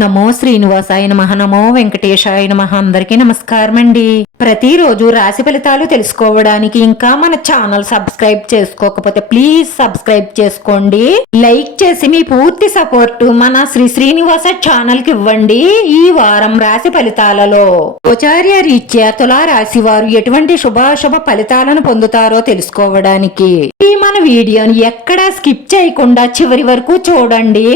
నమో శ్రీనివాసాయ నమః. నమో వెంకటేశాయ నమః. అందరికీ నమస్కారం అండి. ప్రతిరోజు రాశి ఫలితాలు తెలుసుకోవడానికి ఇంకా మన ఛానల్ సబ్స్క్రైబ్ చేసుకోకపోతే ప్లీజ్ సబ్స్క్రైబ్ చేసుకోండి. లైక్ చేసి మీ పూర్తి సపోర్ట్ మన శ్రీనివాస ఛానల్ కి ఇవ్వండి. ఈ వారం రాశి ఫలితాలలో గోచార్య రీత్యా తులా రాశి వారు ఎటువంటి శుభాశుభ ఫలితాలను పొందుతారో తెలుసుకోవడానికి ఈ మన వీడియోని ఎక్కడా స్కిప్ చేయకుండా చివరి వరకు చూడండి.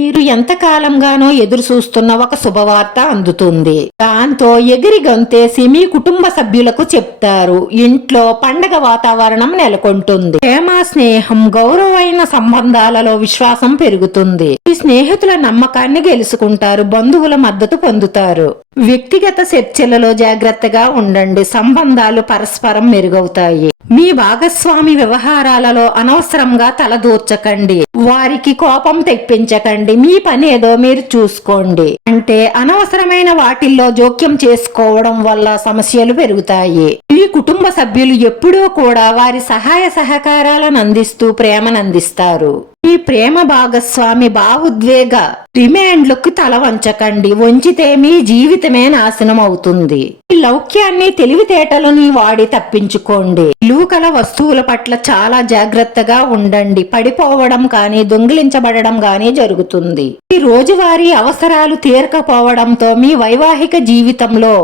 మీరు ఎంతకాలంగానో ఎదురు చూస్తున్న ఒక శుభవార్త అందుతుంది. దాంతో ఎగిరి గొంతేసి మీ కుటుంబ సభ్యులకు చెప్తారు. ఇంట్లో పండగ వాతావరణం నెలకొంటుంది. ప్రేమ, స్నేహం, గౌరవమైన సంబంధాలలో విశ్వాసం పెరుగుతుంది. ఈ స్నేహితుల నమ్మకాన్ని గెలుచుకుంటారు. బంధువుల మద్దతు పొందుతారు. వ్యక్తిగత చర్చలలో జాగ్రత్తగా ఉండండి. సంబంధాలు పరస్పరం మెరుగవుతాయి. మీ భాగస్వామి వ్యవహారాలలో అనవసరంగా తలదూర్చకండి. వారికి కోపం తెప్పించకండి. మీ పని ఏదో మీరు చూసుకోండి. అంటే అనవసరమైన వాటిల్లో జోక్యం చేసుకోవడం వల్ల సమస్యలు పెరుగుతాయి. మీ కుటుంబ సభ్యులు ఎప్పుడూ కూడా వారి సహాయ సహకారాలను అందిస్తూ ప్రేమను అందిస్తారు. మీ ప్రేమ భాగస్వామి భావోద్వేగ డిమాండ్లకు తల వంచకండి. వంచితే మీ జీవితమే నాశనం అవుతుంది. ఈ లౌక్యాన్ని, తెలివితేటలని వాడి తప్పించుకోండి. విలువకల వస్తువుల పట్ల చాలా జాగ్రత్తగా ఉండండి. పడిపోవడం కానీ దొంగిలించబడడం కానీ జరుగుతుంది. ఈ రోజువారీ అవసరాలు తీరకపోవడంతో మీ వైవాహిక జీవితంలో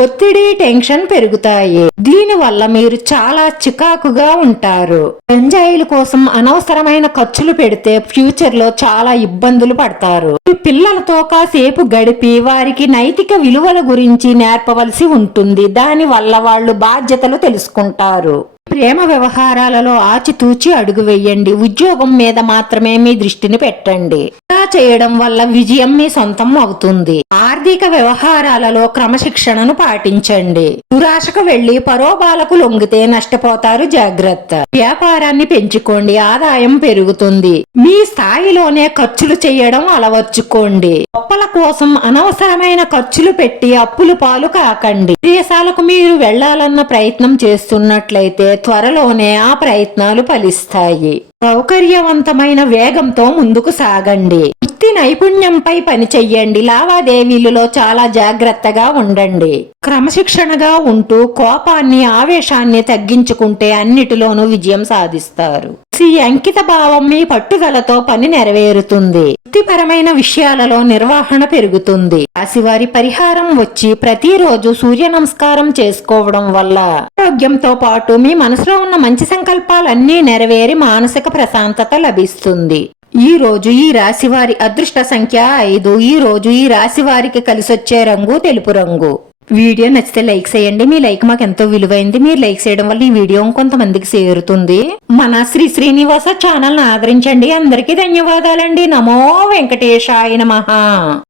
ఒత్తిడి, టెన్షన్ పెరుగుతాయి. దీనివల్ల మీరు చాలా చికాకుగా ఉంటారు. గంజాయిల కోసం అనవసరమైన ఖర్చులు పెడితే ఫ్యూచర్ లో చాలా ఇబ్బందులు పడతారు. పిల్లలతో కాసేపు గడిపి వారికి నైతిక విలువల గురించి నేర్పవలసి ఉంటుంది. దాని వల్ల వాళ్ళు బాధ్యతలు తెలుసుకుంటారు. ప్రేమ వ్యవహారాలలో ఆచితూచి అడుగు వేయండి. ఉద్యోగం మీద మాత్రమే మీ దృష్టిని పెట్టండి. ఇలా చేయడం వల్ల విజయం మీ సొంతం అవుతుంది. ఆర్థిక వ్యవహారాలలో క్రమశిక్షణను పాటించండి. దురాశకు వెళ్లి పరోబాలకు లొంగితే నష్టపోతారు. జాగ్రత్త. వ్యాపారాన్ని పెంచుకోండి. ఆదాయం పెరుగుతుంది. మీ స్థాయిలోనే ఖర్చులు చేయడం అలవర్చుకోండి. గొప్పల కోసం అనవసరమైన ఖర్చులు పెట్టి అప్పులు పాలు కాకండి. విదేశాలకు మీరు వెళ్లాలన్న ప్రయత్నం చేస్తున్నట్లయితే త్వరలోనే ఆ ప్రయత్నాలు ఫలిస్తాయి. సౌకర్యవంతమైన వేగంతో ముందుకు సాగండి. వృత్తి నైపుణ్యంపై పని చెయ్యండి. లావాదేవీలలో చాలా జాగ్రత్తగా ఉండండి. క్రమశిక్షణగా ఉంటూ కోపాన్ని, ఆవేశాన్ని తగ్గించుకుంటే అన్నిటిలోనూ విజయం సాధిస్తారు. ఈ అంకిత భావం, మీ పట్టుదలతో పని నెరవేరుతుంది. వృత్తిపరమైన విషయాలలో నిర్వహణ పెరుగుతుంది. రాశివారి పరిహారం వచ్చి ప్రతిరోజు సూర్య నమస్కారం చేసుకోవడం వల్ల ఆరోగ్యంతో పాటు మీ మనసులో ఉన్న మంచి సంకల్పాలన్నీ నెరవేరి మానసిక ప్రశాంతత లభిస్తుంది. ఈ రోజు ఈ రాశివారి అదృష్ట సంఖ్య 5. ఈ రోజు ఈ రాశివారికి కలిసొచ్చే రంగు తెలుపు రంగు. వీడియో నచ్చితే లైక్ చేయండి. మీ లైక్ మాకు ఎంతో విలువైంది. మీరు లైక్ చేయడం వల్ల ఈ వీడియో కొంతమందికి చేరుతుంది. మన శ్రీనివాస ఛానల్ ను ఆదరించండి. అందరికీ ధన్యవాదాలండి. నమో వెంకటేశాయ నమః.